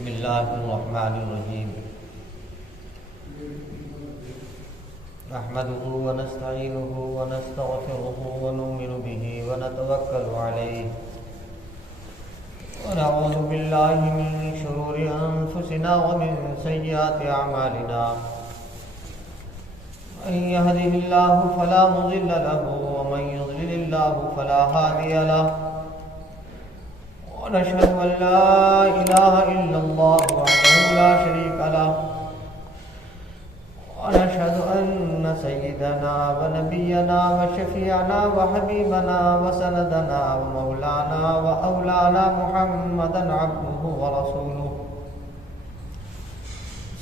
بسم الله الرحمن الرحيم نحمده ونستعينه ونستغفره ونؤمن به ونتوكل عليه ونعوذ بالله من شرور أنفسنا ومن سيئات أعمالنا من يهده الله فلا مضل له ومن يضلل الله فلا هادي له ونشهد أن لا إله إلا الله وحده لا شريك له ونشهد أن سيدنا ونبينا وشفيعنا وحبيبنا وسندنا ومولانا وأولانا محمدا عبده ورسوله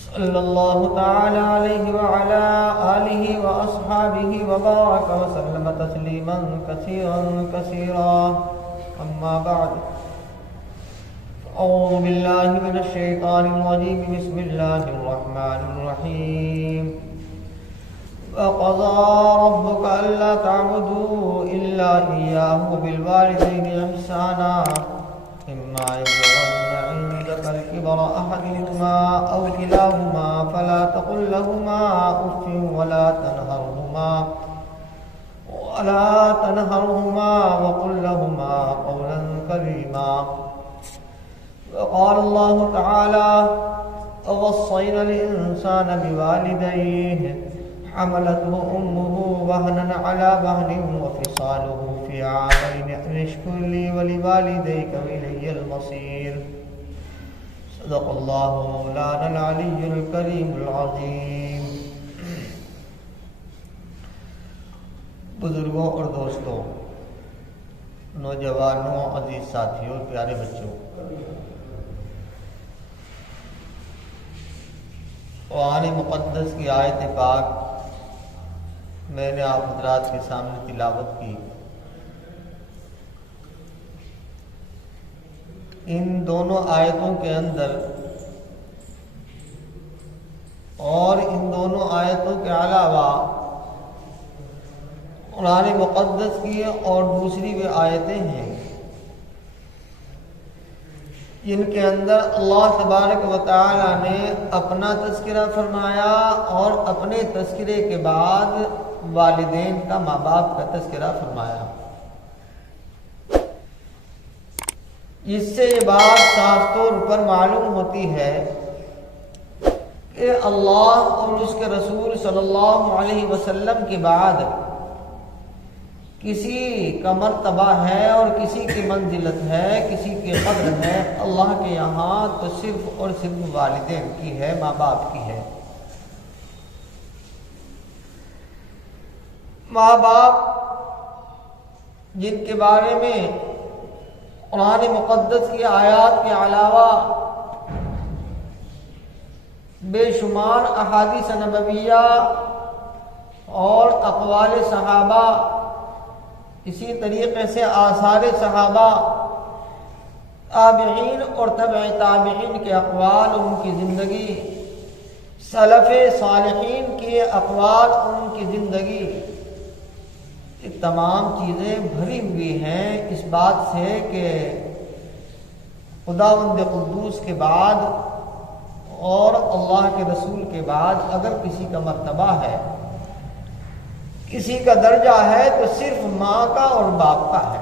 صلى الله تعالى عليه وعلى آله وأصحابه وبارك وسلم تسليما كثيرا كثيرا أما بعد أعوذ بالله من الشيطان الرجيم بسم الله الرحمن الرحيم وقضى ربك ألا تعبدوا إلا إياه وبالوالدين إحسانا إما يبلغن عندك الكبر أحدهما أو كلاهما فلا تقل لهما أف ولا تنهرهما وقل لهما قولا كريما وقال الله تعالى ووصينا الإنسان بوالديه حملته أمه وهنا على وهن وفصاله في عامين أن اشكر لي ولوالديك وإلي المصير صدق الله مولانا العلي الكريم العظيم. بزرگوں اور دوستوں، نوجوانوں، عزیز ساتھیوں، پیارے بچوں، قرآن مقدس کی آیت پاک میں نے آپ حضرات کے سامنے تلاوت کی. ان دونوں آیتوں کے اندر اور ان دونوں آیتوں کے علاوہ قرآن مقدس کی اور دوسری بھی آیتیں ہیں جن کے اندر اللہ تبارک و تعالی نے اپنا تذکرہ فرمایا اور اپنے تذکرے کے بعد والدین کا، ماں باپ کا تذکرہ فرمایا. اس سے یہ بات صاف طور پر معلوم ہوتی ہے کہ اللہ اور اس کے رسول صلی اللہ علیہ وسلم کے بعد کسی کا مرتبہ ہے اور کسی کی منزلت ہے، کسی کی قدر ہے اللہ کے یہاں تو صرف اور صرف والدین کی ہے، ماں باپ کی ہے. ماں باپ جن کے بارے میں قرآن مقدس کی آیات کے علاوہ بے شمار احادیث نبویہ اور اقوال صحابہ، اسی طریقے سے آثار صحابہ، تابعین اور تبع تابعین کے اقوال، ان کی زندگی، سلف صالحین کے اقوال، ان کی زندگی، یہ تمام چیزیں بھری ہوئی ہیں اس بات سے کہ خداوند قدوس کے بعد اور اللہ کے رسول کے بعد اگر کسی کا مرتبہ ہے، کسی کا درجہ ہے تو صرف ماں کا اور باپ کا ہے.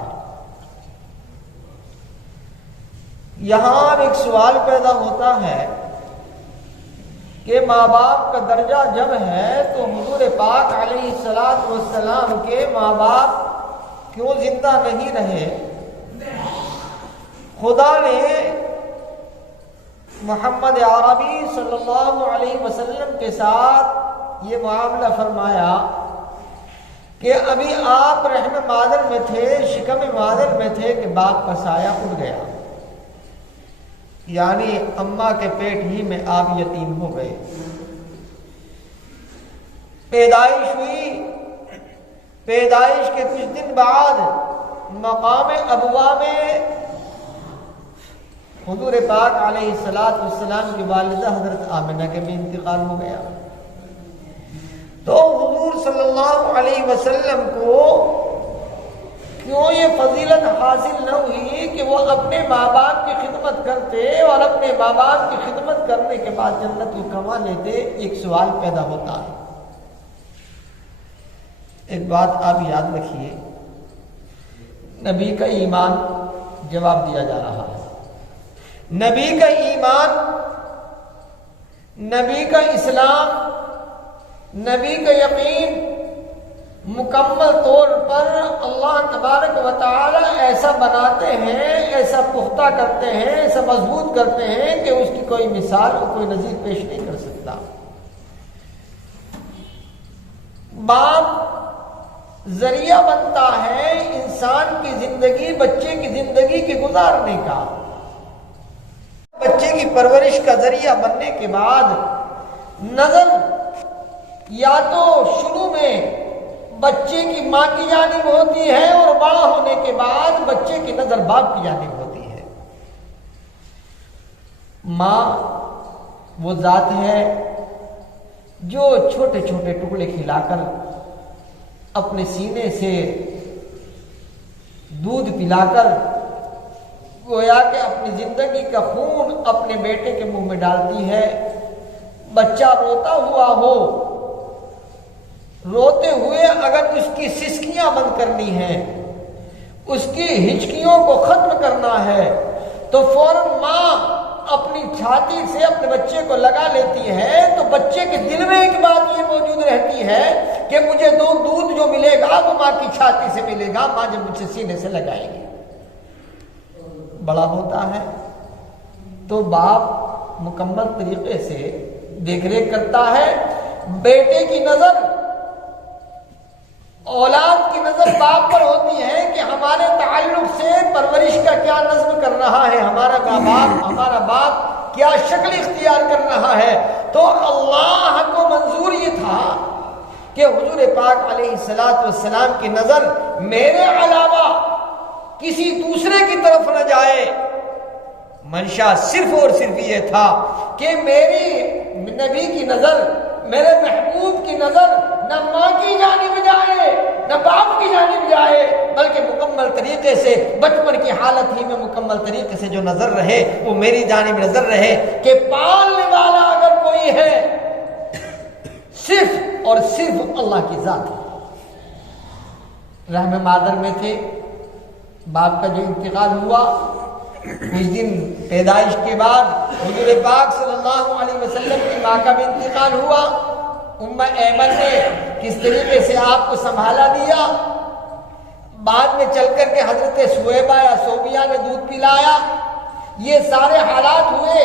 یہاں ایک سوال پیدا ہوتا ہے کہ ماں باپ کا درجہ جب ہے تو حضور پاک علیہ الصلاۃ والسلام کے ماں باپ کیوں زندہ نہیں رہے؟ خدا نے محمد عربی صلی اللہ علیہ وسلم کے ساتھ یہ معاملہ فرمایا کہ ابھی آپ رحم مادر میں تھے، شکم مادر میں تھے کہ باپ کا سایہ اڑ گیا، یعنی اماں کے پیٹ ہی میں آپ یتیم ہو گئے. پیدائش ہوئی، پیدائش کے کچھ دن بعد مقام ابوا میں حضور پاک علیہ السلام کی والدہ حضرت آمنہ کے بھی انتقال ہو گیا. تو حضور صلی اللہ علیہ وسلم کو کیوں یہ فضیلت حاصل نہ ہوئی کہ وہ اپنے ماں باپ کی خدمت کرتے اور اپنے ماں باپ کی خدمت کرنے کے بعد جنت کو کما لیتے؟ ایک سوال پیدا ہوتا ہے۔ ایک بات آپ یاد رکھیے، نبی کا ایمان جواب دیا جا رہا ہے، نبی کا ایمان، نبی کا اسلام، نبی کا یقین مکمل طور پر اللہ تبارک و تعالی ایسا بناتے ہیں، ایسا پختہ کرتے ہیں، ایسا مضبوط کرتے ہیں کہ اس کی کوئی مثال اور کوئی نظیر پیش نہیں کر سکتا۔ باپ ذریعہ بنتا ہے انسان کی زندگی، بچے کی زندگی کے گزارنے کا۔ بچے کی پرورش کا ذریعہ بننے کے بعد نظر یا تو شروع میں بچے کی ماں کی جانب ہوتی ہے اور بڑا ہونے کے بعد بچے کی نظر باپ کی جانب ہوتی ہے۔ ماں وہ ذات ہے جو چھوٹے چھوٹے ٹکڑے کھلا کر اپنے سینے سے دودھ پلا کر گویا کہ اپنی زندگی کا خون اپنے بیٹے کے منہ میں ڈالتی ہے۔ بچہ روتا ہوا ہو، روتے ہوئے اگر اس کی سسکیاں بند کرنی ہیں، اس کی ہچکیوں کو ختم کرنا ہے تو فوراً ماں اپنی چھاتی سے اپنے بچے کو لگا لیتی ہے، تو بچے کے دل میں ایک بات یہ موجود رہتی ہے کہ مجھے دودھ جو ملے گا وہ ماں کی چھاتی سے ملے گا، ماں جب مجھے سینے سے لگائے گی۔ بڑا ہوتا ہے تو باپ مکمل طریقے سے دیکھ ریکھ کرتا ہے۔ بیٹے کی نظر، اولاد کی نظر باپ پر ہوتی ہے کہ ہمارے تعلق سے پرورش کا کیا نظم کر رہا ہے ہمارا باپ کیا شکل اختیار کر رہا ہے۔ تو اللہ کو منظور یہ تھا کہ حضور پاک علیہ الصلوۃ والسلام کی نظر میرے علاوہ کسی دوسرے کی طرف نہ جائے۔ منشا صرف اور صرف یہ تھا کہ میری نبی کی نظر، میرے محبوب کی نظر نہ ماں کی جانب جائے نہ باپ کی جانب جائے، بلکہ مکمل طریقے سے بچپن کی حالت ہی میں مکمل طریقے سے جو نظر رہے وہ میری جانب نظر رہے کہ پالنے والا اگر کوئی ہے صرف اور صرف اللہ کی ذات ہے۔ رحم مادر میں تھے، باپ کا جو انتقال ہوا، کچھ دن پیدائش کے بعد حضور پاک صلی اللہ علیہ وسلم کی ماں کا بھی انتقال ہوا۔ ایمن نے کس طریقے سے آپ کو سنبھالا دیا، بعد میں چل کر کے حضرت سویبہ یا صوبیہ نے دودھ پلایا، یہ سارے حالات ہوئے۔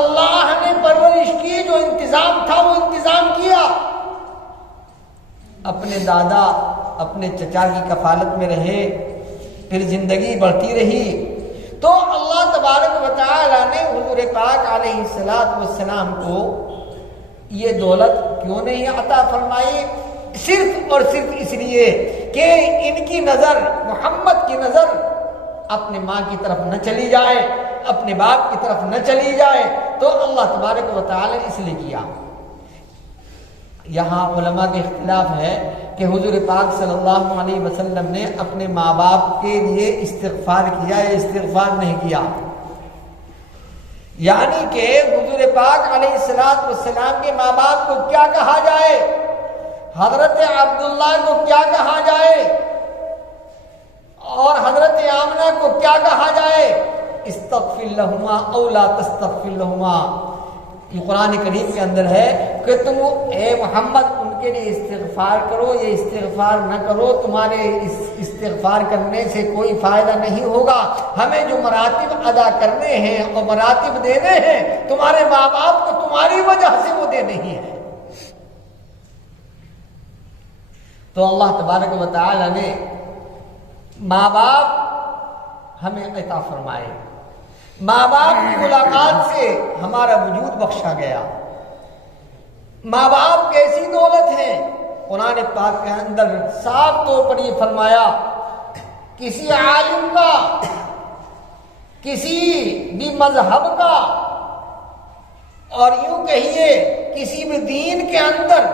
اللہ نے پرورش کی، جو انتظام تھا وہ انتظام کیا۔ اپنے دادا اپنے چچا کی کفالت میں رہے، پھر زندگی بڑھتی رہی تو اللہ تبارک و تعالی نے حضور پاک علیہ الصلوۃ والسلام کو یہ دولت کیوں نہیں عطا فرمائی؟ صرف اور صرف اس لیے کہ ان کی نظر، محمد کی نظر اپنے ماں کی طرف نہ چلی جائے، اپنے باپ کی طرف نہ چلی جائے، تو اللہ تبارک و تعالی نے اس لیے کیا۔ یہاں علماء کے اختلاف ہے کہ حضور پاک صلی اللہ علیہ وسلم نے اپنے ماں باپ کے لیے استغفار کیا یا استغفار نہیں کیا، یعنی کہ حضور پاک علیہ السلام کے ماں باپ کو کیا کہا جائے، حضرت عبداللہ کو کیا کہا جائے اور حضرت آمنہ کو کیا کہا جائے؟ استغفر لہما او لا تستغفر لہما۔ یہ قرآن کریم کے اندر ہے کہ تم اے محمد ان کے لیے استغفار کرو، یہ استغفار نہ کرو، تمہارے استغفار کرنے سے کوئی فائدہ نہیں ہوگا۔ ہمیں جو مراتب ادا کرنے ہیں اور مراتب دینے ہیں تمہارے ماں باپ کو تمہاری وجہ سے وہ دینے ہی ہیں۔ تو اللہ تبارک و تعالی نے ماں باپ ہمیں عطا فرمائے، ماں باپ کی ملاقات سے ہمارا وجود بخشا گیا۔ ماں باپ کیسی دولت ہے؟ قرآن پاک کے اندر صاف طور پر یہ فرمایا، کسی عالم کا، کسی بھی مذہب کا، اور یوں کہیے کسی بھی دین کے اندر،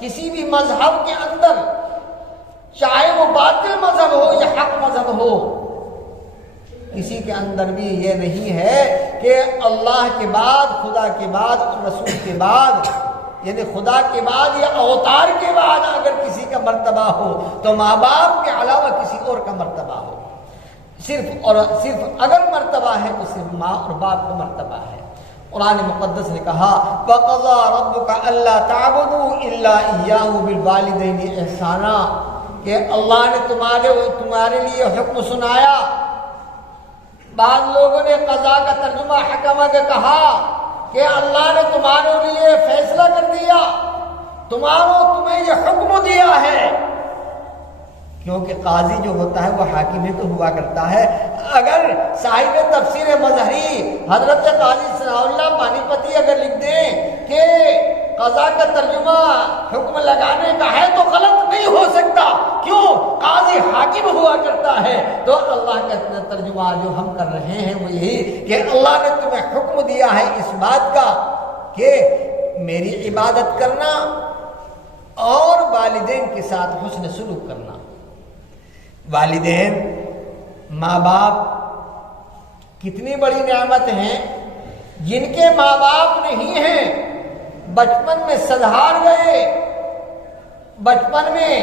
کسی بھی مذہب کے اندر چاہے وہ باطل مذہب ہو یا حق مذہب ہو، کسی کے اندر بھی یہ نہیں ہے کہ اللہ کے بعد، خدا کے بعد اور رسول کے بعد، یعنی خدا کے بعد یا اوتار کے بعد اگر کسی کا مرتبہ ہو تو ماں باپ کے علاوہ کسی اور کا مرتبہ ہو۔ صرف اور صرف اگر مرتبہ ہے تو صرف ماں اور باپ کا مرتبہ ہے۔ قرآن مقدس نے کہا وَقَضَىٰ رَبُّكَ أَلَّا تَعْبُدُوا إِلَّا إِيَّاهُ بِالْوَالِدَيْنِ إِحْسَانًا، کہ اللہ نے تمہارے لیے حکم سنایا۔ بعض لوگوں نے قضا کا ترجمہ حکمہ کے کہا کہ اللہ نے تمہارے لیے فیصلہ کر دیا، تمہیں یہ حکم دیا ہے، کیونکہ قاضی جو ہوتا ہے وہ حاکم ہی تو ہوا کرتا ہے۔ اگر صاحب تفسیر مظہری حضرت قاضی ثناء اللہ پانی پتی اگر لکھ دیں کہ قضا کا ترجمہ حکم لگانے کا ہے تو غلط نہیں ہو سکتا، کیوں؟ قاضی حاکم ہوا کرتا ہے۔ تو اللہ کا ترجمہ جو ہم کر رہے ہیں وہ یہی کہ اللہ نے تمہیں حکم دیا ہے اس بات کا کہ میری عبادت کرنا اور والدین کے ساتھ حسن سلوک کرنا۔ والدین، ماں باپ کتنی بڑی نعمت ہیں، جن کے ماں باپ نہیں ہیں، بچپن میں سدھار گئے، بچپن میں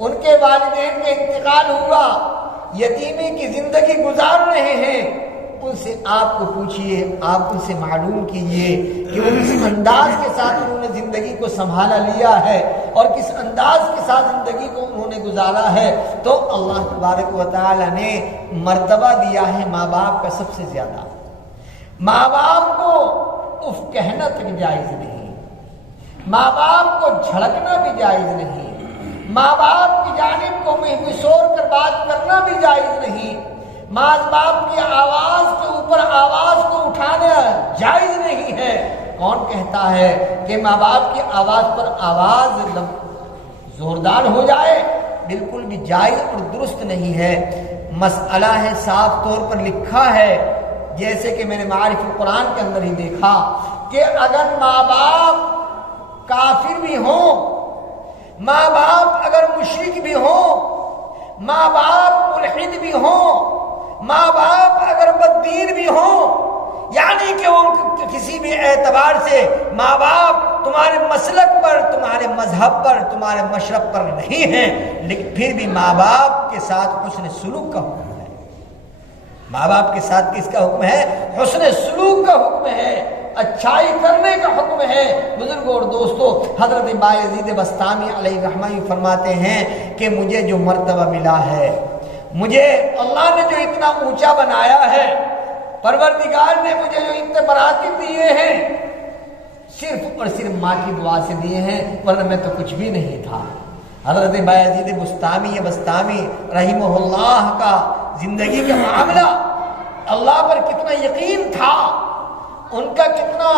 ان کے والدین کا انتقال ہوا، یتیمی کی زندگی گزار رہے ہیں، ان سے آپ کو پوچھئے، آپ ان سے معلوم کیجئے کہ وہ کس انداز کے ساتھ انہوں نے زندگی کو سنبھالا لیا ہے اور کس انداز کے ساتھ زندگی کو انہوں نے گزارا ہے۔ تو اللہ تبارک و تعالی نے مرتبہ دیا ہے ماں باپ کا سب سے زیادہ۔ ماں باپ کو اف کہنا تک جائز نہیں، ماں باپ کو جھڑکنا بھی جائز نہیں، ماں باپ کی جانب کو محسور کر بات کرنا بھی جائز نہیں، ماں باپ کی آواز کے اوپر آواز کو اٹھانا جائز نہیں ہے۔ کون کہتا ہے کہ ماں باپ کی آواز پر آواز زوردار ہو جائے؟ بالکل بھی جائز اور درست نہیں ہے۔ مسئلہ ہے صاف طور پر لکھا ہے، جیسے کہ میں نے معارف القرآن کے اندر ہی دیکھا کہ اگر ماں باپ کافر بھی ہوں، ماں باپ اگر مشرک بھی ہوں، ماں باپ ملحد بھی ہوں، ماں باپ اگر بددین بھی ہوں، یعنی کہ وہ کسی بھی اعتبار سے ماں باپ تمہارے مسلک پر، تمہارے مذہب پر، تمہارے مشرب پر نہیں ہیں، لیکن پھر بھی ماں باپ کے ساتھ حسن سلوک کا حکم ہے۔ ماں باپ کے ساتھ کس کا حکم ہے؟ حسن سلوک کا حکم ہے، اچھائی کرنے کا حکم ہے۔ بزرگوں اور دوستو، حضرت بایزید بسطامی علیہ رحمہ فرماتے ہیں کہ مجھے جو مرتبہ ملا ہے، مجھے اللہ نے جو اتنا اونچا بنایا ہے، پروردگار نے مجھے جو اتنے مراتب دیے ہیں، صرف اور صرف ماں کی دعا سے دیے ہیں، ورنہ میں تو کچھ بھی نہیں تھا۔ حضرت بایزید بسطامی رحمہ اللہ کا زندگی کا معاملہ، اللہ پر کتنا یقین تھا، ان کا کتنا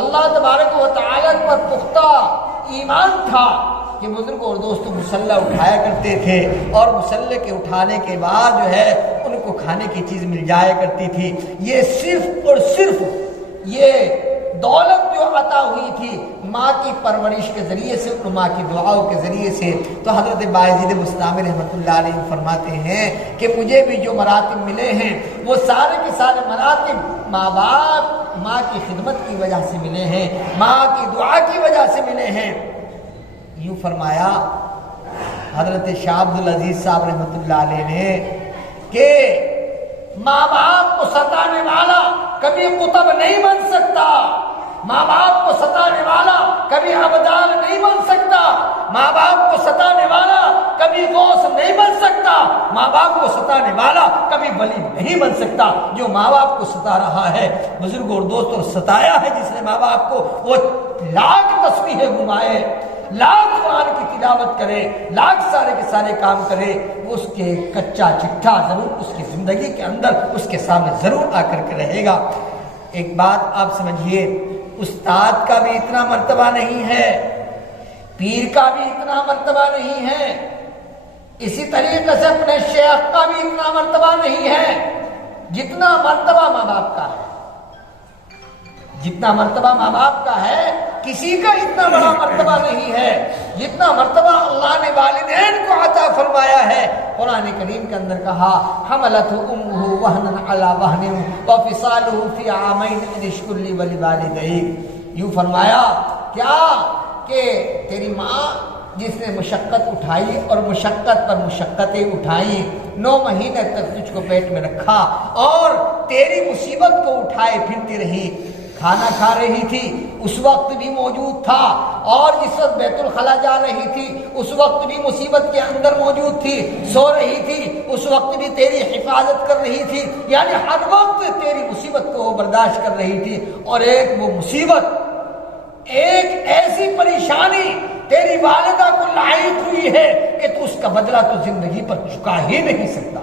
اللہ تبارک و تعالی پر پختہ ایمان تھا کہ بزرگ اور دوستوں مصلی اٹھایا کرتے تھے، اور مصلی کے اٹھانے کے بعد جو ہے ان کو کھانے کی چیز مل جایا کرتی تھی۔ یہ صرف اور صرف یہ دولت جو عطا ہوئی تھی ماں کی پرورش کے ذریعے سے اور ماں کی دعاؤں کے ذریعے سے۔ تو حضرت بایزید بسطامی رحمۃ اللہ علیہ فرماتے ہیں کہ مجھے بھی جو مراتب ملے ہیں وہ سارے کے سارے مراتب ماں باپ، ماں کی خدمت کی وجہ سے ملے ہیں، ماں کی دعا کی وجہ سے ملے ہیں۔ یوں فرمایا حضرت شاہ عبد العزیز صاحب رحمۃ اللہ علیہ نے کہ ماں باپ کو ستانے والا کبھی قطب نہیں بن سکتا، ماں باپ کو ستانے والا کبھی عبدال نہیں بن سکتا، ماں باپ کو ستانے والا کبھی غوث نہیں بن سکتا، ماں باپ کو ستانے والا کبھی ولی نہیں بن سکتا۔ جو ماں باپ کو ستا رہا ہے، بزرگوں اور دوستوں، ستایا ہے جس نے ماں باپ کو، وہ لاکھ تسبیحیں گھمائے، لاکھ قرآن کی تلاوت کرے، لاکھ سارے کے سارے کام کرے، اس کے کچا چٹھا ضرور اس کی زندگی کے اندر اس کے سامنے ضرور آ کر کے رہے گا۔ ایک بات آپ سمجھیے، استاد کا بھی اتنا مرتبہ نہیں ہے، پیر کا بھی اتنا مرتبہ نہیں ہے، اسی طریقے سے اپنے شیخ کا بھی اتنا مرتبہ نہیں ہے جتنا مرتبہ ماں باپ کا ہے۔ جتنا مرتبہ ماں باپ کا ہے کسی کا اتنا بڑا مرتبہ نہیں ہے جتنا مرتبہ اللہ نے والدین کو عطا فرمایا ہے۔ قرآن کریم کے اندر کہا حملتہ امہ وہنا علی وہن وفصالہ فی عامین ان اشکر لی ولوالدیک، یوں فرمایا کیا کہ تیری ماں جس نے مشقت اٹھائی اور مشقت پر مشقتیں اٹھائیں، 9 مہینے تک تجھ کو پیٹ میں رکھا اور تیری مصیبت کو اٹھائے پھرتی رہی، کھانا کھا رہی تھی اس وقت بھی موجود تھا، اور جس وقت بیت الخلا جا رہی تھی اس وقت بھی مصیبت کے اندر موجود تھی، سو رہی تھی اس وقت بھی تیری حفاظت کر رہی تھی، یعنی ہر وقت تیری مصیبت کو وہ برداشت کر رہی تھی۔ اور ایک وہ مصیبت، ایک ایسی پریشانی تیری والدہ کو لاحق ہوئی ہے کہ تو اس کا بدلہ تو زندگی پر چکا ہی نہیں سکتا۔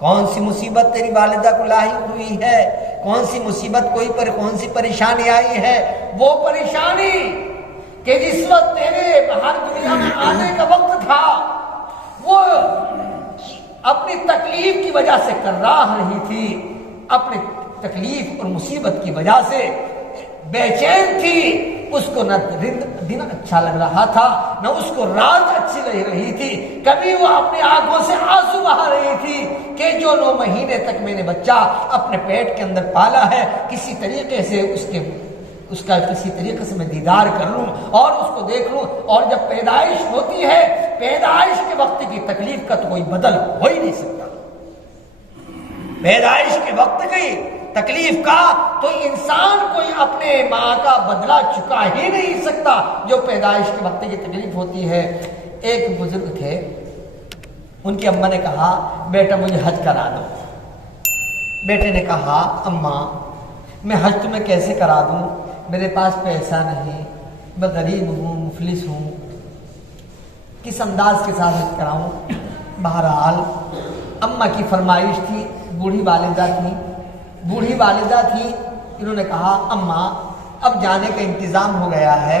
کون سی مصیبت تیری والدہ کو لاحق ہوئی ہے؟ کون سی مصیبت کون سی پریشانی آئی ہے؟ وہ پریشانی کہ جس وقت تیرے باہر دنیا میں آنے کا وقت تھا وہ اپنی تکلیف کی وجہ سے کرراہ رہی تھی، اپنی تکلیف اور مصیبت کی وجہ سے بے چین تھی، اس کو نہ دن اچھا لگ رہا تھا نہ اس کو رات اچھی لگ رہی تھی، کبھی وہ اپنی آنکھوں سے آنسو بہا رہی تھی کہ جو 9 مہینے تک میں نے بچہ اپنے پیٹ کے اندر پالا ہے کسی طریقے سے اس کا کسی طریقے سے میں دیدار کر لوں اور اس کو دیکھ لوں، اور جب پیدائش ہوتی ہے پیدائش کے وقت کی تکلیف کا تو کوئی بدل ہو ہی نہیں سکتا، پیدائش کے وقت کی تکلیف کا تو انسان کوئی اپنے ماں کا بدلہ چکا ہی نہیں سکتا جو پیدائش کے وقت کی تکلیف ہوتی ہے۔ ایک بزرگ تھے، ان کی اماں نے کہا بیٹا مجھے حج کرا دو۔ بیٹے نے کہا اماں میں حج تمہیں کیسے کرا دوں، میرے پاس پیسہ نہیں، میں غریب ہوں، مفلس ہوں، کس انداز کے ساتھ حج کراؤں؟ بہرحال اماں کی فرمائش تھی، بوڑھی والدہ تھی، انہوں نے کہا اماں اب جانے کا انتظام ہو گیا ہے،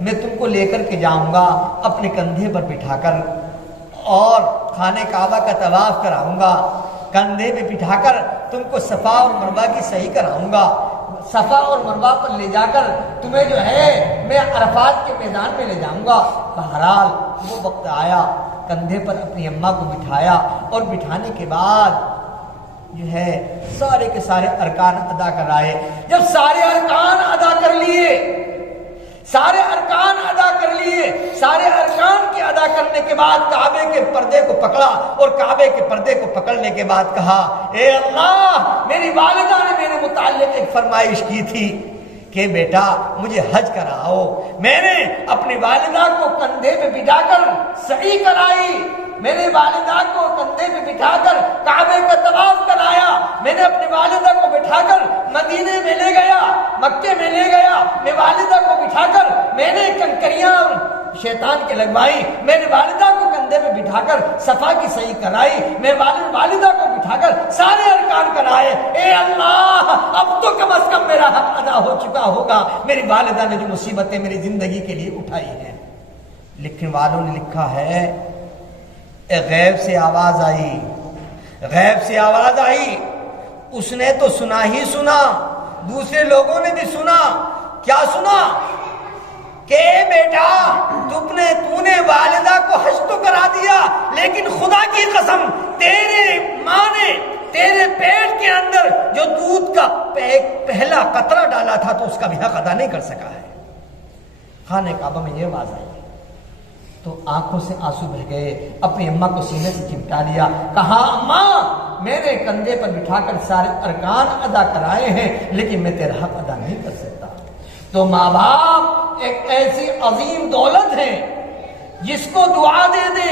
میں تم کو لے کر کے جاؤں گا اپنے کندھے پر بٹھا کر اور خانہ کعبہ کا طواف کراؤں گا، کندھے پہ بٹھا کر تم کو صفا اور مروہ کی صحیح کراؤں گا، صفا اور مروہ پر لے جا کر تمہیں جو ہے میں عرفات کے میدان میں لے جاؤں گا۔ بہرحال وہ وقت آیا، کندھے پر اپنی اماں کو بٹھایا اور بٹھانے کے بعد جو ہے سارے کے سارے ارکان ادا کرائے۔ جب سارے ارکان ادا کر لیے، سارے ارکان کے ادا کرنے کے بعد کعبے کے پردے کو پکڑا اور کعبے کے پردے کو پکڑنے کے بعد کہا اے اللہ، میری والدہ نے میرے متعلق ایک فرمائش کی تھی کہ بیٹا مجھے حج کراؤ، میں نے اپنی والدہ کو کندھے پہ بٹھا کر سعی کرائی، میں نے والدہ کو کندھے پہ بٹھا کر کعبے کا طواف کرایا، میں نے اپنی والدہ کو بٹھا کر مدینے میں لے گیا، مکے میں لے گیا، میں والدہ کو بٹھا کر میں نے کنکریاں شیطان کے لگوائی، میں نے والدہ کو کندھے پہ بٹھا کر صفا کی صحیح کرائی، میں والدہ کو بٹھا کر سارے ارکان کرائے۔ اے اللہ، اب تو کم از کم میرا حق ادا ہو چکا ہوگا، میری والدہ نے جو مصیبتیں میری زندگی کے لیے اٹھائی ہیں۔ لکھنے والوں نے لکھا ہے غیب سے آواز آئی، اس نے تو سنا ہی سنا، دوسرے لوگوں نے بھی سنا۔ کیا سنا؟ کہ بیٹا تو نے والدہ کو حج تو کرا دیا، لیکن خدا کی قسم تیرے ماں نے تیرے پیٹ کے اندر جو دودھ کا پہلا قطرہ ڈالا تھا تو اس کا بھی حق ادا نہیں کر سکا ہے۔ خانہ کعبہ میں یہ آواز آئی تو آنکھوں سے آنسو بہ گئے، اپنی اماں کو سینے سے چمٹا لیا، کہا اماں میں نے کندھے پر بٹھا کر سارے ارکان ادا کرائے ہیں لیکن میں تیرا حق ادا نہیں کر سکتا۔ تو ماں باپ ایک ایسی عظیم دولت ہے، جس کو دعا دے دے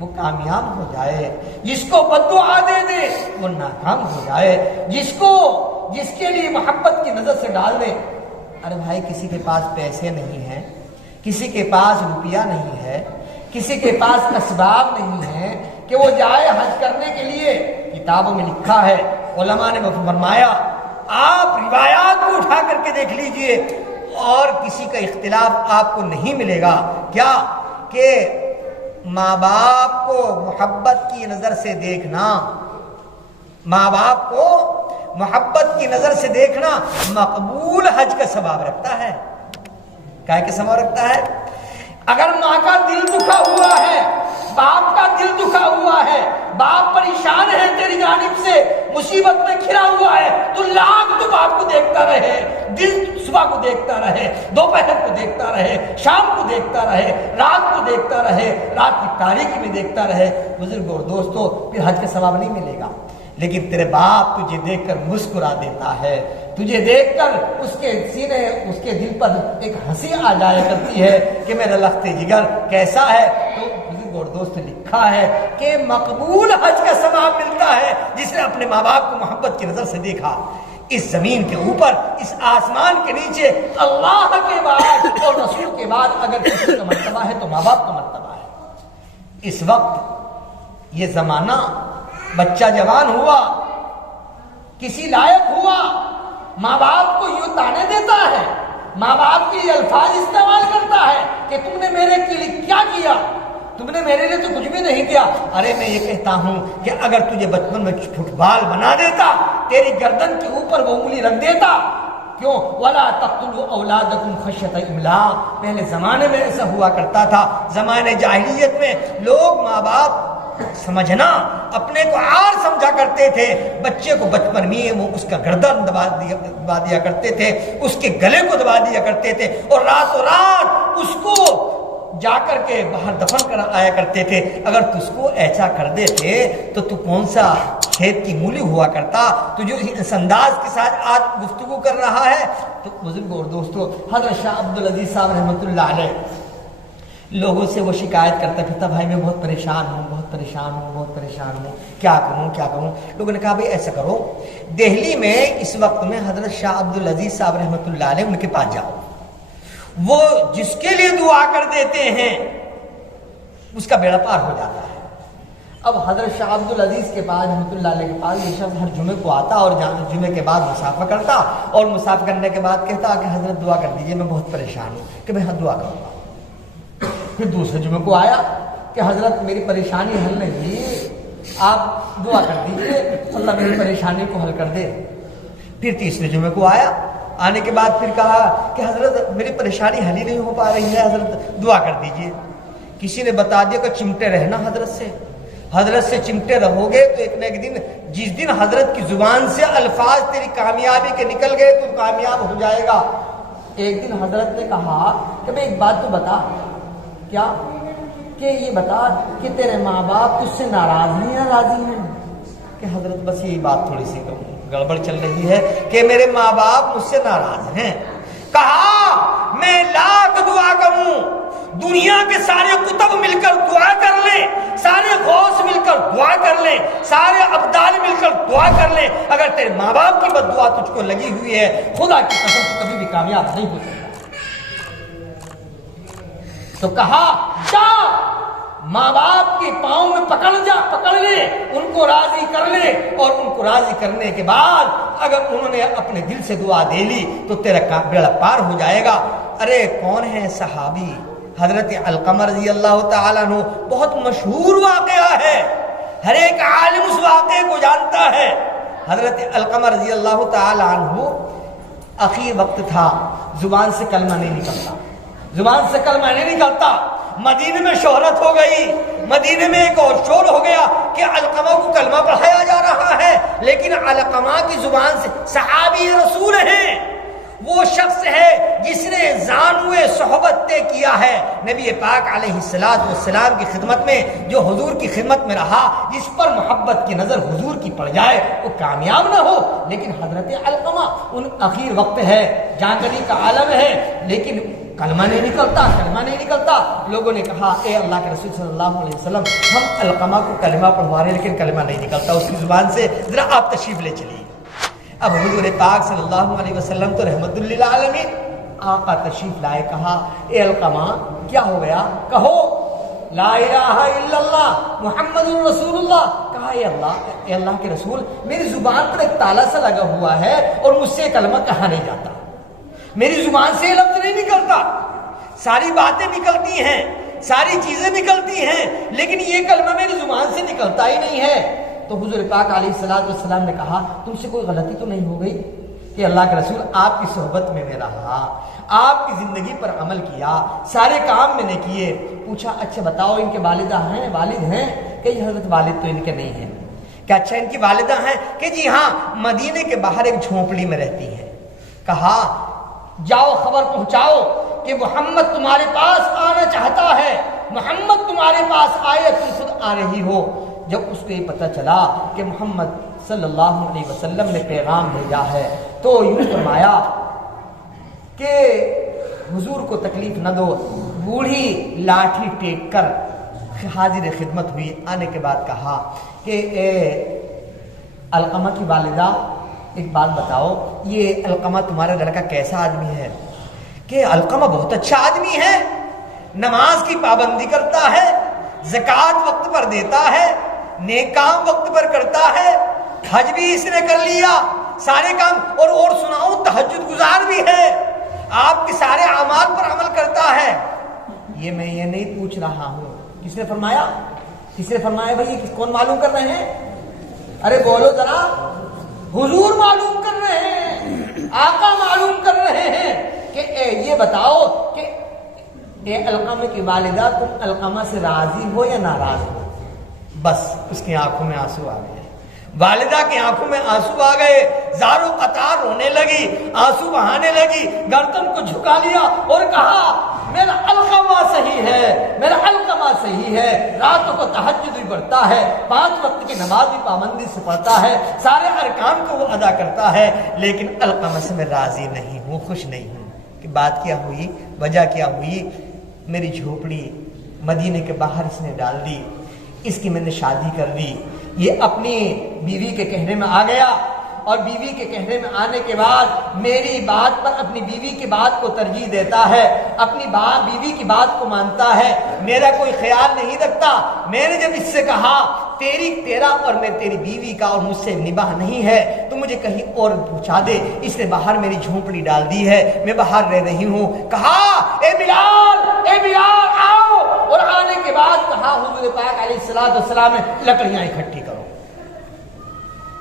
وہ کامیاب ہو جائے، جس کو بددعا دے دے وہ ناکام ہو جائے، جس کے لیے محبت کی نظر سے ڈال دے۔ ارے بھائی کسی کے پاس پیسے نہیں ہیں، کسی کے پاس روپیہ نہیں ہے، کسی کے پاس اسباب نہیں ہے کہ وہ جائے حج کرنے کے لیے۔ کتابوں میں لکھا ہے، علماء نے فرمایا، آپ روایات کو اٹھا کر کے دیکھ لیجئے اور کسی کا اختلاف آپ کو نہیں ملے گا، کیا کہ ماں باپ کو محبت کی نظر سے دیکھنا، ماں باپ کو محبت کی نظر سے دیکھنا مقبول حج کا ثواب رکھتا ہے۔ کہہ کے سما رکھتا ہے. اگر ماں کا دل دکھا ہوا ہے، باپ کا دل دکھا ہوا ہے، باپ پریشان ہے تیری جانب سے، مصیبت میں گھرا ہوا ہے، تو لاکھ تو باپ کو دیکھتا رہے، دل صبح کو دیکھتا رہے، دوپہر کو دیکھتا رہے، شام کو دیکھتا رہے، رات کو دیکھتا رہے، رات کی تاریکی میں دیکھتا رہے. بزرگ اور دوستو، پھر حج کا ثواب نہیں ملے گا. لیکن تیرے باپ تجھے دیکھ کر مسکرا دیتا ہے، تجھے دیکھ کر اس کے سینے، اس کے دل پر ایک ہنسی آ جایا کرتی ہے کہ میرا لخت جگر کیسا ہے. تو بزرگ اور دوست لکھا ہے کہ مقبول حج کا ثواب ملتا ہے جس نے اپنے ماں باپ کو محبت کی نظر سے دیکھا. اس زمین کے اوپر، اس آسمان کے نیچے اللہ کے بعد اور رسول کے بعد اگر کسی کا مرتبہ ہے تو ماں باپ کا مرتبہ ہے. اس وقت یہ زمانہ بچہ جوان ہوا، کسی لائق ہوا، ماں باپ کو یوں تانے دیتا ہے، ماں باپ کے یہ الفاظ استعمال کرتا ہے کہ تم نے میرے کے لیے کیا کیا، تم نے میرے لیے تو کچھ بھی نہیں کیا. ارے میں یہ کہتا ہوں کہ اگر تجھے بچپن میں فٹ بال بنا دیتا، تیری گردن کے اوپر وہ انگلی رکھ دیتا. کیوں؟ وَلَا تَقْتُلُوا أَوْلَادَكُمْ خَشْيَةَ إِمْلَاقٍ. پہلے زمانے میں ایسا ہوا کرتا تھا. زمانے جاہلیت میں لوگ ماں باپ سمجھنا اپنے کو عار سمجھا کرتے تھے. بچے کو بچپن میں وہ اس کا گردن دبا دیا کرتے تھے، اس کے گلے کو دبا دیا کرتے تھے، اور راتوں رات اس کو جا کر کے باہر دفن کر آیا کرتے تھے. اگر تو اس کو ایسا کر دیتے تو تو کون سا کھیت کی مولی ہوا کرتا. تو جو اس انداز کے ساتھ آج گفتگو کر رہا ہے. تو بزرگ اور دوستو، حضرت شاہ عبدالعزیز صاحب رحمۃ اللہ علیہ لوگوں سے وہ شکایت کرتا پھرتا، بھائی میں بہت پریشان ہوں، بہت پریشان ہوں، بہت پریشان ہوں، کیا کروں کیا کروں. لوگوں نے کہا بھائی ایسا کرو، دہلی میں اس وقت میں حضرت شاہ عبدالعزیز صاحب رحمۃ اللہ علیہ ان کے پاس جاؤ. وہ جس کے لیے دعا کر دیتے ہیں اس کا بیڑا پار ہو جاتا ہے. اب حضرت شاہ عبدالعزیز کے پاس رحمۃ اللہ علیہ کے پاس یہ شخص ہر جمعے کو آتا اور جمعے کے بعد مسافہ کرتا، اور مسافہ کرنے کے بعد کہتا کہ حضرت دعا کر دیجئے، میں بہت پریشان ہوں. کہ میں ہاں دعا کروں گا. پھر دوسرے جمعے کو آیا کہ حضرت میری پریشانی حل نہیں، آپ دعا کر دیجئے اللہ میری پریشانی کو حل کر دے. پھر تیسرے جمعے کو آیا، آنے کے بعد پھر کہا کہ حضرت میری پریشانی حل ہی نہیں ہو پا رہی ہے، حضرت دعا کر دیجئے. کسی نے بتا دیا کہ چمٹے رہنا حضرت سے چمٹے رہو گے تو ایک نہ ایک دن، جس دن حضرت کی زبان سے الفاظ تیری کامیابی کے نکل گئے تو کامیاب ہو جائے گا. ایک دن حضرت نے کہا کہ میں ایک بات تو بتا، کیا؟ کہ یہ بتا کہ تیرے ماں باپ تجھ سے ناراض ہیں یا راضی ہیں؟ کہ حضرت بس یہی بات تھوڑی سی گڑبڑ چل رہی ہے کہ میرے ماں باپ مجھ سے ناراض ہیں. کہا میں لاکھ دعا کروں، دنیا کے سارے کتب مل کر دعا کر لیں، سارے غوث مل کر دعا کر لیں، سارے ابدال مل کر دعا کر لیں، اگر تیرے ماں باپ کی بد دعا تجھ کو لگی ہوئی ہے، خدا کی قسم تو کبھی بھی کامیاب نہیں ہو سکتا. تو کہا جا ماں باپ کے پاؤں میں پکڑ لے، ان کو راضی کر لے، اور ان کو راضی کرنے کے بعد اگر انہوں نے اپنے دل سے دعا دے لی تو تیرا بیڑا پار ہو جائے گا. ارے کون ہے صحابی؟ حضرت علقمہ رضی اللہ تعالیٰ عنہ. بہت مشہور واقعہ ہے، ہر ایک عالم اس واقعے کو جانتا ہے. حضرت علقمہ رضی اللہ تعالیٰ عنہ اخیر وقت تھا، زبان سے کلمہ نہیں نکلتا. مدینے میں شہرت ہو گئی، مدینے میں ایک اور شور ہو گیا کہ علقمہ کو کلمہ پڑھایا جا رہا ہے، لیکن علقمہ کی زبان سے، صحابی رسول ہیں، وہ شخص ہے جس نے زانوے صحبت طے کیا ہے نبی پاک علیہ السلام کی خدمت میں، جو حضور کی خدمت میں رہا، جس پر محبت کی نظر حضور کی پڑ جائے وہ کامیاب نہ ہو. لیکن حضرت علقمہ ان اخیر وقت ہے، جانکری کا عالم ہے، لیکن کلمہ نہیں نکلتا. لوگوں نے کہا اے اللہ کے رسول صلی اللہ علیہ وسلم، ہم علقمہ کو کلمہ پڑھوا رہے ہیں لیکن کلمہ نہیں نکلتا اس کی زبان سے، ذرا آپ تشریف لے چلیے. اب حضور پاک صلی اللہ علیہ وسلم تو رحمت للعالمین، آقا تشریف لائے. کہا اے علقمہ کیا ہو گیا؟ کہو لا الہ الا اللہ محمد رسول اللہ. کہا اے اللہ کے رسول، میری زبان پر ایک تالا سا لگا ہوا ہے اور مجھ سے کلمہ کہا نہیں جاتا، میری زبان سے یہ لفظ نہیں نکلتا. ساری باتیں نکلتی ہیں، ساری چیزیں نکلتی ہیں، لیکن یہ کلمہ میری زبان سے نکلتا ہی نہیں ہے. تو حضور پاک علیہ السلام نے کہا تم سے کوئی غلطی تو نہیں ہو گئی؟ کہ اللہ کے رسول آپ کی صحبت میں میں رہا، آپ کی زندگی پر عمل کیا، سارے کام میں نے کیے۔ پوچھا اچھا بتاؤ ان کے والدہ ہیں، والد ہیں؟ کہ حضرت والد تو ان کے نہیں ہیں۔ کہ اچھا ان کی والدہ ہیں؟ کہ جی ہاں، مدینے کے باہر ایک جھونپڑی میں رہتی ہیں۔ کہا جاؤ خبر پہنچاؤ کہ محمد تمہارے پاس آنا چاہتا ہے، محمد تمہارے پاس آئے، تم خود آ رہی ہو۔ جب اس کو یہ پتہ چلا کہ محمد صلی اللہ علیہ وسلم نے پیغام بھیجا ہے تو یوں فرمایا کہ حضور کو تکلیف نہ دو۔ بوڑھی لاٹھی ٹیک کر حاضر خدمت ہوئی۔ آنے کے بعد کہا کہ اے علقمہ کی والدہ، ایک بات بتاؤ، یہ علقمہ تمہارا لڑکا کیسا آدمی ہے؟ کہ علقمہ بہت اچھا آدمی ہے، نماز کی پابندی کرتا ہے، زکوٰۃ وقت پر دیتا ہے، نیک کام وقت پر کرتا ہے، حج بھی اس نے کر لیا، سارے کام، اور سناؤں تہجد گزار بھی ہے، آپ کے سارے اعمال پر عمل کرتا ہے۔ یہ میں یہ نہیں پوچھ رہا ہوں، کس نے فرمایا؟ کس نے فرمایا بھائی؟ کون معلوم کر رہے ہیں؟ ارے بولو ذرا۔ حضور معلوم کر رہے ہیں، آقا معلوم کر رہے ہیں کہ یہ بتاؤ کہ اے علقمہ کی والدہ، تم علقمہ سے راضی ہو یا ناراض ہو؟ بس اس کی آنکھوں میں آنسو آ گئے، والدہ کی آنکھوں میں آنسو آ گئے، زارو قطار رونے لگی، آنسو بہانے لگی، گردن کو جھکا لیا اور کہا میرا علقمہ صحیح ہے، میرا علقمہ صحیح ہے، راتوں کو تہجد بھی پڑھتا ہے، 5 وقت کی نماز بھی پابندی سے پڑھتا ہے، سارے ارکان کو وہ ادا کرتا ہے، لیکن علقمہ سے میں راضی نہیں ہوں، خوش نہیں ہوں۔ کہ بات کیا ہوئی؟ وجہ کیا ہوئی؟ میری جھوپڑی مدینے کے باہر اس نے ڈال دی، اس کی میں نے شادی کر دی۔ یہ اپنی بیوی کے کہنے میں آ گیا، اور بیوی کے کہنے میں آنے کے بعد میری بات پر اپنی بیوی کی بات کو ترجیح دیتا ہے، اپنی بیوی کی بات کو مانتا ہے، میرا کوئی خیال نہیں رکھتا۔ میں نے جب اس سے کہا تیرا اور میں تیری بیوی کا اور مجھ سے نباہ نہیں ہے، تو مجھے کہیں اور پہنچا دے۔ اس نے باہر میری جھونپڑی ڈال دی ہے، میں باہر رہ رہی ہوں۔ کہا اے بلال آؤ، اور آنے کے بعد کہا حضور پاک علیہ السلام نے لکڑیاں اکٹھی کرو۔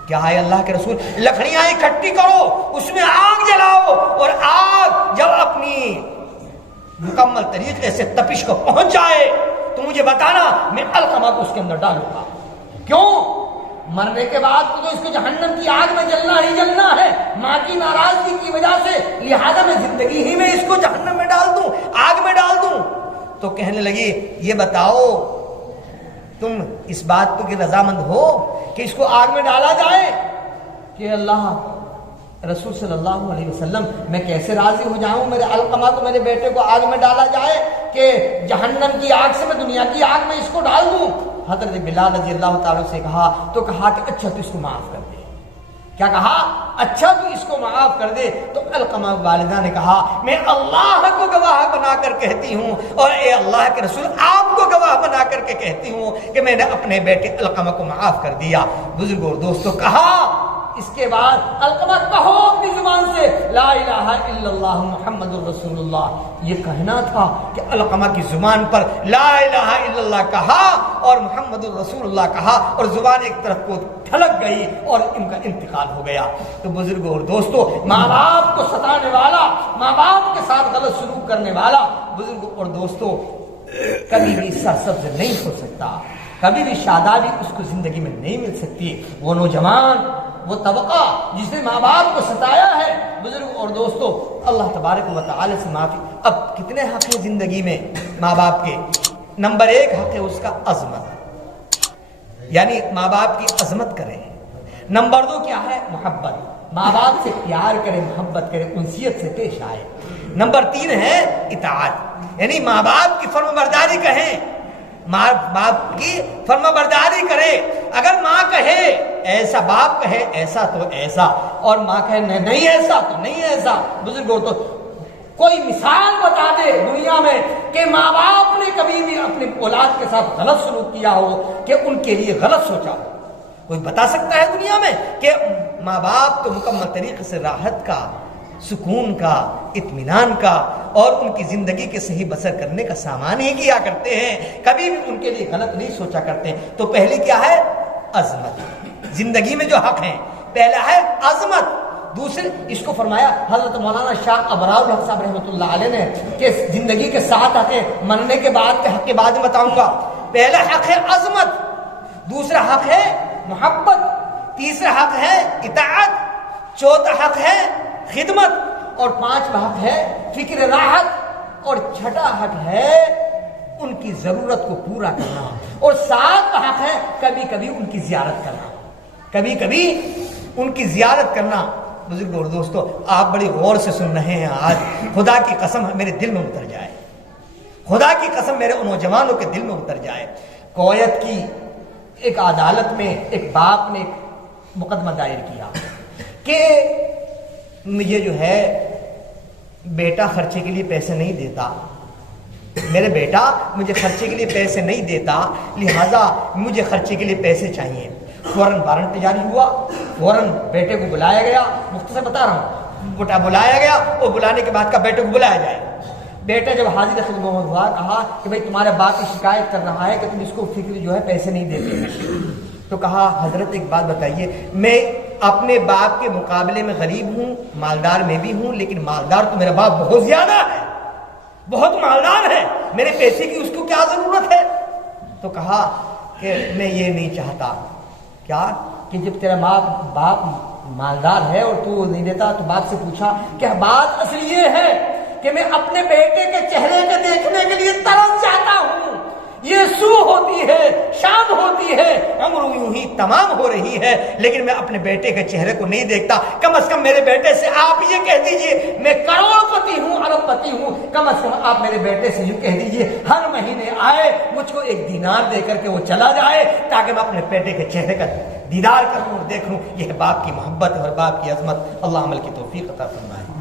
کیا ہے اللہ کے رسول؟ لکڑیاں اکٹھی کرو، اس میں آگ جلاؤ، اور آگ جب اپنی مکمل طریقے سے تپش کو پہنچ جائے تو مجھے بتانا، میں علقمہ کو اس کے اندر ڈالوں گا۔ کیوں؟ مرنے کے بعد تو اس کو جہنم کی آگ میں جلنا ہی جلنا ہے، ماں کی ناراضگی کی وجہ سے، لہذا میں زندگی ہی میں اس کو جہنم میں ڈال دوں، آگ میں ڈال دوں۔ تو کہنے لگی یہ بتاؤ تم اس بات پر کہ رضامند ہو کہ اس کو آگ میں ڈالا جائے؟ کہ اللہ رسول صلی اللہ علیہ وسلم میں کیسے راضی ہو جاؤں، میرے علقمہ کو، میرے بیٹے کو آگ میں ڈالا جائے کہ جہنم کی آگ سے میں دنیا کی آگ میں اس کو ڈال دوں؟ حضرت بلال رضی اللہ تعالیٰ سے کہا تو کہا کہ اچھا تو اس کو معاف کر دے۔ کیا کہا؟ اچھا تو اس کو معاف کر دے۔ تو علقمہ والدہ نے کہا میں اللہ کو گواہ بنا کر کہتی ہوں، اور اے اللہ کے رسول آپ کو گواہ بنا کر کے کہتی ہوں کہ میں نے اپنے بیٹے علقمہ کو معاف کر دیا۔ بزرگوں اور دوستوں، کہا اس کے بعد علقمہ کہو اپنی زبان سے لا الہ الا اللہ محمد الرسول اللہ۔ یہ کہنا تھا کہ علقمہ کی زبان پر لا الہ الا اللہ کہا اور محمد الرسول اللہ کہا، اور زبان ایک طرف کو ٹھلک گئی اور ان کا انتقال ہو گیا۔ تو بزرگوں اور دوستوں، ماں باپ کو ستانے والا، ماں باپ کے ساتھ غلط سلوک کرنے والا، بزرگوں اور دوستوں، کبھی بھی سرسبز نہیں ہو سکتا، کبھی بھی شادابی اس کو زندگی میں نہیں مل سکتی۔ وہ نوجوان، وہ طبقہ جس نے ماں باپ کو ستایا ہے، بزرگ اور دوستوں، اللہ تبارک و تعالی سے معافی۔ اب کتنے حق ہیں زندگی میں ماں باپ کے؟ نمبر 1 حق ہے اس کا عظمت، یعنی ماں باپ کی عظمت کریں۔ نمبر 2 کیا ہے؟ محبت، ماں باپ سے پیار کرے، محبت کرے، انسیت سے پیش آئے۔ نمبر 3 ہے اطاعت، یعنی ماں باپ کی فرما برداری کہیں، ماں باپ کی فرما برداری کرے۔ اگر ماں کہے ایسا، باپ کہے ایسا تو ایسا، اور ماں کہے نہیں ایسا تو نہیں ایسا۔ بزرگوں، تو کوئی مثال بتا دے دنیا میں کہ ماں باپ نے کبھی بھی اپنی اولاد کے ساتھ غلط سلوک کیا ہو، کہ ان کے لیے غلط سوچا ہو؟ کوئی بتا سکتا ہے دنیا میں کہ ماں باپ تو مکمل طریقے سے راحت کا، سکون کا، اطمینان کا اور ان کی زندگی کے صحیح بسر کرنے کا سامان ہی کیا کرتے ہیں، کبھی بھی ان کے لیے غلط نہیں سوچا کرتے ہیں۔ تو پہلی کیا ہے؟ عظمت۔ زندگی میں جو حق ہیں، پہلا ہے عظمت، دوسرے اس کو فرمایا حضرت مولانا شاہ ابراء الحق صاحب رحمۃ اللہ علیہ نے کہ زندگی کے 7 حق مرنے کے بعد کے حق کے بعد میں بتاؤں گا. پہلا حق ہے عظمت، دوسرا حق ہے محبت، تیسرا حق ہے اطاعت، چوتھا حق ہے خدمت، اور 5واں حق ہے فکر راحت، اور چھٹا حق ہے ان کی ضرورت کو پورا کرنا، اور 7واں حق ہے کبھی کبھی ان کی زیارت کرنا، کبھی کبھی ان کی زیارت کرنا. بزرگ اور دوستو، آپ بڑی غور سے سن رہے ہیں. آج خدا کی قسم میرے دل میں اتر جائے، خدا کی قسم میرے نوجوانوں کے دل میں اتر جائے. کویت کی ایک عدالت میں ایک باپ نے ایک مقدمہ دائر کیا کہ مجھے جو ہے بیٹا خرچے کے لیے پیسے نہیں دیتا، میرے بیٹا مجھے خرچے کے لیے پیسے نہیں دیتا، لہذا مجھے خرچے کے لیے پیسے چاہیے. فوراً وارنٹ جاری ہوا، فوراً بیٹے کو بلایا گیا. مختصر بتا رہا ہوں، بیٹا بلایا گیا، اور بلانے کے بعد کا بیٹے کو بلایا جائے. بیٹا جب حاضر خدمت ہوا کہا کہ بھائی تمہارے باپ کی شکایت کر رہا ہے کہ تم اس کو فکر جو ہے پیسے نہیں دیتے. تو کہا حضرت ایک بات بتائیے، میں اپنے باپ کے مقابلے میں غریب ہوں، مالدار میں بھی ہوں، لیکن مالدار تو میرا باپ بہت زیادہ ہے، بہت مالدار ہے، میرے پیسے کی اس کو کیا ضرورت ہے؟ تو کہا کہ میں یہ نہیں چاہتا کیا کہ جب تیرا باپ مالدار ہے اور تو نہیں دیتا، تو باپ سے پوچھا کہ بات اصل یہ ہے کہ میں اپنے بیٹے کے چہرے کو دیکھنے کے لیے ترس جاتا ہوں. یہ صبح ہوتی ہے، شام ہوتی ہے، عمر یوں ہی تمام ہو رہی ہے، لیکن میں اپنے بیٹے کے چہرے کو نہیں دیکھتا. کم از کم میرے بیٹے سے آپ یہ کہہ دیجئے میں کروڑ پتی ہوں، ارب پتی ہوں، کم از کم آپ میرے بیٹے سے یہ کہہ دیجئے ہر مہینے آئے مجھ کو 1 دینار دے کر کے وہ چلا جائے، تاکہ میں اپنے بیٹے کے چہرے کا دیدار کروں اور دیکھوں. یہ باپ کی محبت اور باپ کی عظمت. اللہ عمل کی توفیق عطا فرمائے.